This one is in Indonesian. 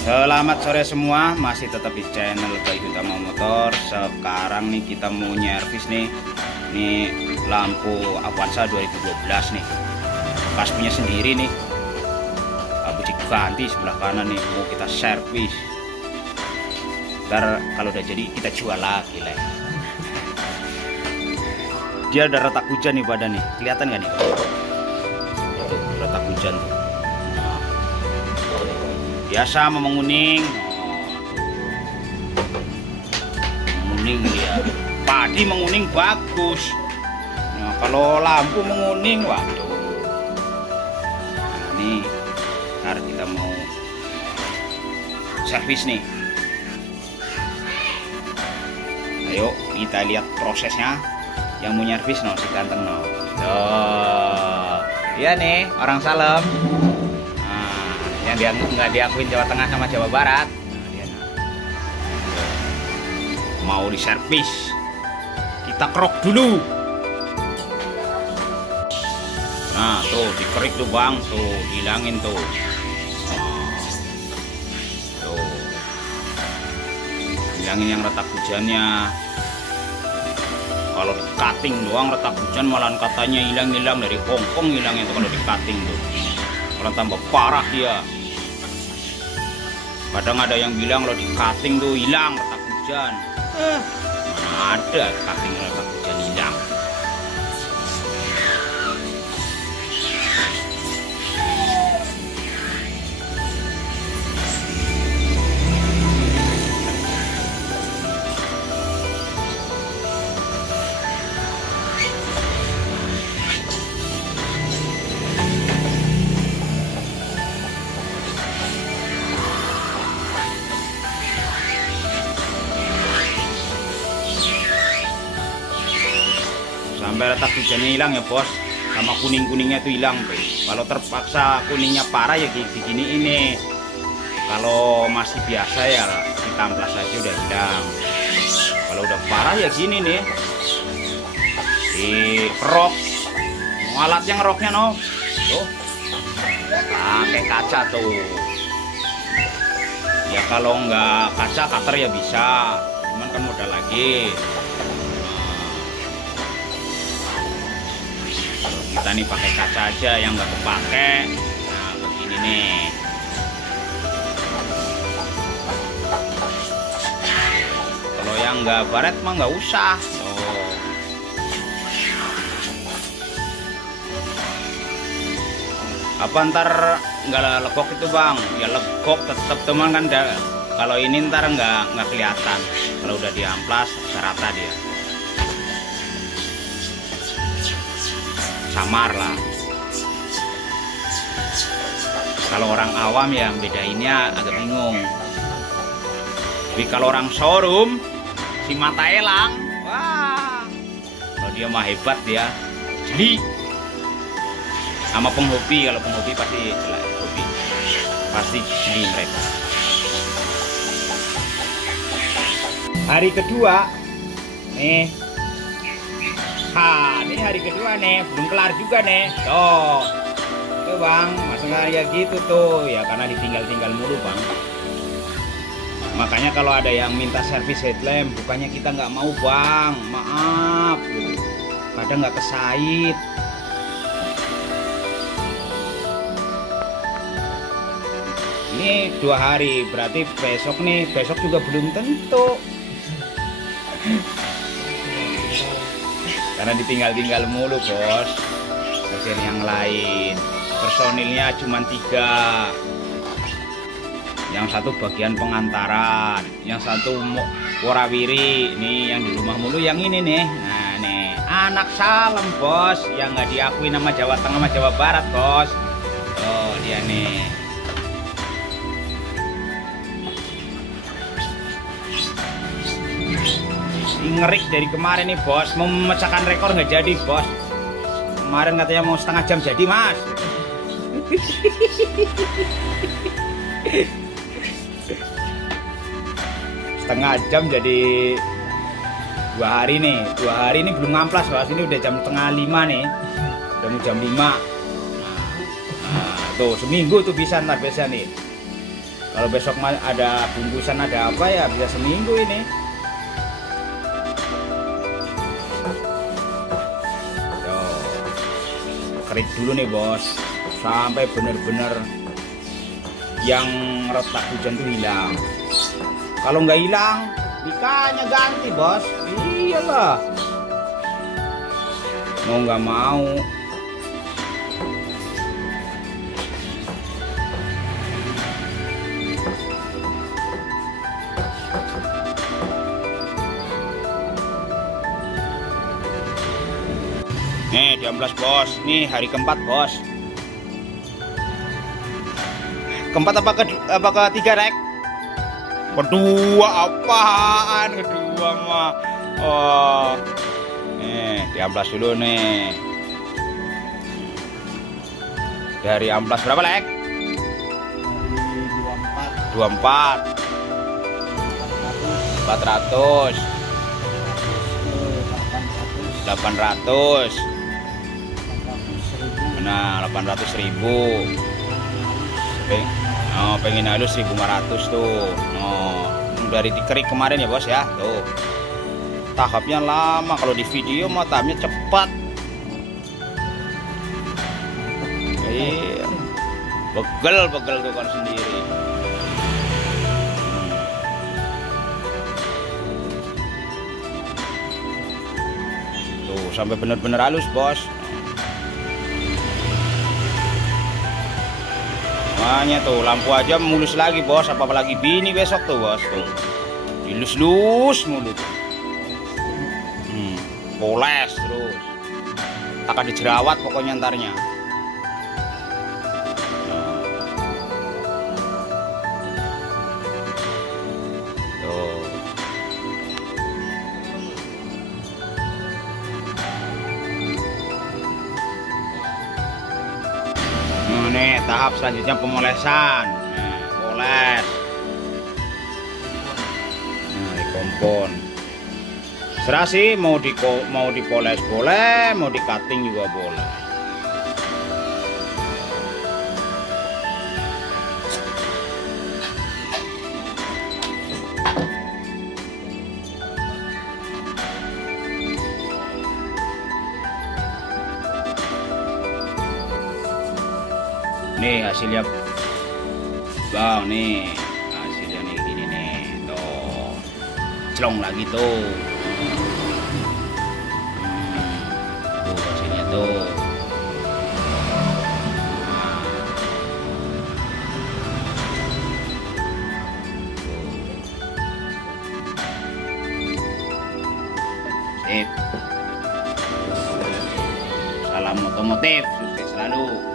Selamat sore semua, masih tetap di channel Bayu Utama Motor. Sekarang nih kita mau nyervis nih. Ini lampu Avanza 2012 nih. Bekas punya sendiri nih. Lampu diganti sebelah kanan nih, mau kita servis. Ntar kalau udah jadi kita jual lagi lah. Dia ada retak hujan nih badan nih, kelihatan nggak nih? Tuh, retak hujan tuh. Biasa menguning, menguning dia. Padi menguning bagus. Nah, kalau lampu menguning, waduh. Nah, ini ntar kita mau servis nih. Ayo kita lihat prosesnya. Yang mau nyervis no, si ganteng no. Iya nih orang Salem. Yang dia nggak diakuin Jawa Tengah sama Jawa Barat. Nah, dia mau diservis, kita kerok dulu. Nah tuh dikerik tuh bang, tuh hilangin tuh. Tuh hilangin yang retak hujannya. Kalau di cutting doang retak hujan malahan katanya hilang-hilang dari Hongkong, hilang itu kalau di cutting tuh. Kalau tambah parah dia. Kadang ada yang bilang kalau di cutting tuh hilang retak hujan. Mana ada cutting retak hujan hilang. Sampai retak hujannya hilang ya bos, sama kuning-kuningnya itu hilang tuh. Kalau terpaksa kuningnya parah ya begini ini. Kalau masih biasa ya kita amplas aja udah hilang. Kalau udah parah ya gini nih, di kerok. Alatnya ngeroknya no, tuh pakai kaca tuh. Ya kalau nggak kaca cutter ya bisa, cuman kan modal lagi. Kita nih pakai kaca aja yang nggak kepake. Nah begini nih. Kalau yang nggak baret mah nggak usah. Tuh. Apa ntar nggak legok itu bang? Ya legok tetap teman kan. Kalau ini ntar nggak kelihatan. Kalau udah diamplas rata dia. Samar lah. Kalau orang awam ya bedainnya agak bingung. Tapi kalau orang showroom si mata elang, wah, kalau dia mah hebat dia, jeli. Sama penghobi, kalau penghobi pasti hobi, pasti jeli mereka. Hari kedua nih. Ini hari kedua nih, belum kelar juga nih. Tuh bang, maksudnya ya gitu tuh ya, karena ditinggal-tinggal mulu bang. Makanya kalau ada yang minta servis headlamp, bukannya kita nggak mau bang, maaf gitu. Kadang nggak kesait. Ini 2 hari, berarti besok juga belum tentu. Karena ditinggal-tinggal mulu bos. Kerjaan yang lain, personilnya cuma 3. Yang satu bagian pengantaran, yang satu warawiri. Nih yang di rumah mulu yang ini nih. Nah nih anak Salem bos, yang nggak diakui nama Jawa Tengah sama Jawa Barat bos. Oh dia nih. Ngerik dari kemarin nih bos, mau memecahkan rekor nggak jadi bos. Kemarin katanya mau setengah jam jadi mas. Setengah jam jadi 2 hari nih. 2 hari ini belum ngamplas bos. Ini udah jam setengah 5 nih, udah mau jam 5. Tuh seminggu tuh bisa ntar biasa nih. Kalau besok ada bungkusan ada apa ya bisa seminggu ini. Tuh, kerik dulu nih bos, sampai bener-bener yang retak hujan tuh hilang. Kalau nggak hilang, ikannya ganti bos. Iyalah, mau nggak mau. Nih diamplas bos, nih hari keempat bos. Keempat apa ketiga rek? Kedua apaan? Kedua mah. Oh, nih diamplas dulu nih. Dari amplas berapa rek? 24. 400. 800. Nah 800.000. Oh, pengen halus 1.500 tuh. Oh, dari dikerik kemarin ya bos ya. Tuh tahapnya lama, kalau di video mah tahapnya cepat. Iya, begel tuh kan sendiri. Tuh sampai bener-bener halus bos. Makanya tuh lampu aja mulus lagi bos, apalagi bini besok tuh bos tuh dilus-lus mulu tuh. Poles terus, akan dijerawat pokoknya ntarnya. Tuh. Nih tahap selanjutnya pemolesan. Poles. Nah, di kompon. Serah sih mau dipoles boleh, mau di cutting juga boleh. Nih hasilnya bang, nih hasilnya nih gini nih, tuh celong lagi tuh. Tuh hasilnya tuh. Sip. Salam otomotif, sukses selalu.